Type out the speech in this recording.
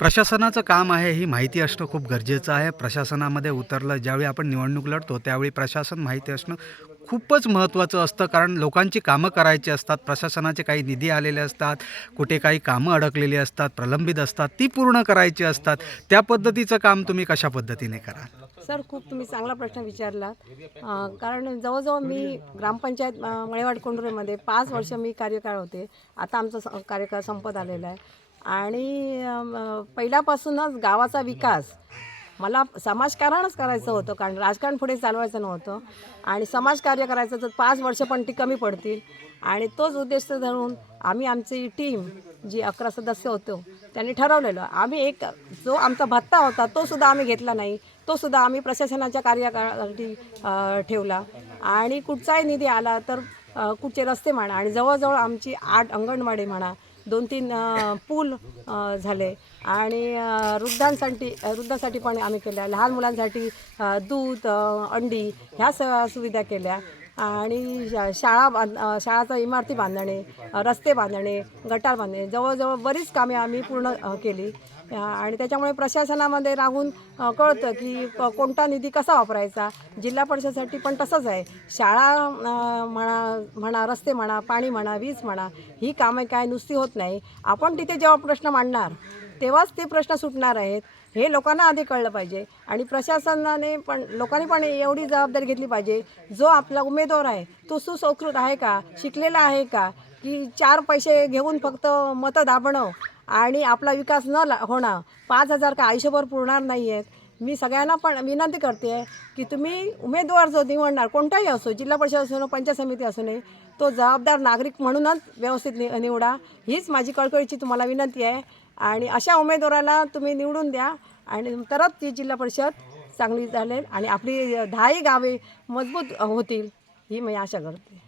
प्रशासनाचं काम आहे ही माहिती असणं खूप गरजेचं आहे. प्रशासनामध्ये उतरलं ज्यावेळी आपण निवडणूक लढतो त्यावेळी प्रशासन माहिती असणं खूपच महत्त्वाचं असतं. कारण लोकांची कामं करायची असतात प्रशासनाचे काही निधी आलेले असतात कुठे काही कामं अडकलेली असतात प्रलंबित असतात ती पूर्ण करायची असतात. त्या पद्धतीचं काम तुम्ही कशा पद्धतीने कराल? सर खूप तुम्ही चांगला प्रश्न विचारला. कारण जवळजवळ मी ग्रामपंचायत मळेवाड कोंडुरेमध्ये पाच वर्ष मी कार्यकाळ होते. आता आमचा कार्यकाळ संपत आलेला आहे. आणि पहिल्यापासूनच गावाचा विकास. मला समाजकारणच करायचं होतं कारण राजकारण पुढे चालवायचं नव्हतं. आणि समाजकार्य करायचं तर पाच वर्ष पण ती कमी पडतील. आणि तोच उद्देश धरून आम्ही आमची टीम जी अकरा सदस्य होतो त्यांनी ठरवलेलं. आम्ही एक जो आमचा भत्ता होता तो सुद्धा आम्ही घेतला नाही. तो सुद्धा आम्ही प्रशासनाच्या कार्यासाठी ठेवला. आणि कुठचाही निधी आला तर कुठचे रस्ते म्हणा आणि जवळजवळ आमची आठ अंगणवाडी म्हणा दोन तीन पूल झाले. आणि वृद्धांसाठी वृद्धांसाठी पण आम्ही केल्या. लहान मुलांसाठी दूध अंडी ह्या स सुविधा केल्या. आणि शा- शाळा बांध शाळाचा इमारती बांधणे रस्ते बांधणे गटार बांधणे जवळजवळ बरीच कामे आम्ही पूर्ण केली. आणि त्याच्यामुळे प्रशासनामध्ये राहून कळतं की कोणता निधी कसा वापरायचा जिल्हा परिषदसाठी पण तसंच आहे. शाळा म्हणा म्हणा रस्ते म्हणा पाणी म्हणा वीज म्हणा ही कामं काय नुसती होत नाही. आपण तिथे जेव्हा प्रश्न मांडणार तेव्हाच ते प्रश्न सुटणार आहेत. हे लोकांना आधी कळलं पाहिजे. आणि प्रशासनाने पण लोकांनी पण एवढी जबाबदारी घेतली पाहिजे. जो आपला उमेदवार आहे तो सुसंस्कृत आहे का? शिकलेला आहे का? की चार पैसे घेऊन फक्त मतं दाबणं आणि आपला विकास न ला होणं पाच हजार का आयुष्यभर पुरणार नाही आहेत मी सगळ्यांना पण विनंती करते आहे की तुम्ही उमेदवार जो निवडणार कोणताही असो जिल्हा परिषद असो न पंचायत समिती असू नये तो जबाबदार नागरिक म्हणूनच व्यवस्थित नि निवडा. हीच माझी कळकळीची तुम्हाला विनंती आहे. आणि अशा उमेदवाराला तुम्ही निवडून द्या आणि तरच ती जिल्हा परिषद चांगली चालेल आणि आपली दहाही गावे मजबूत होतील ही मी आशा करते.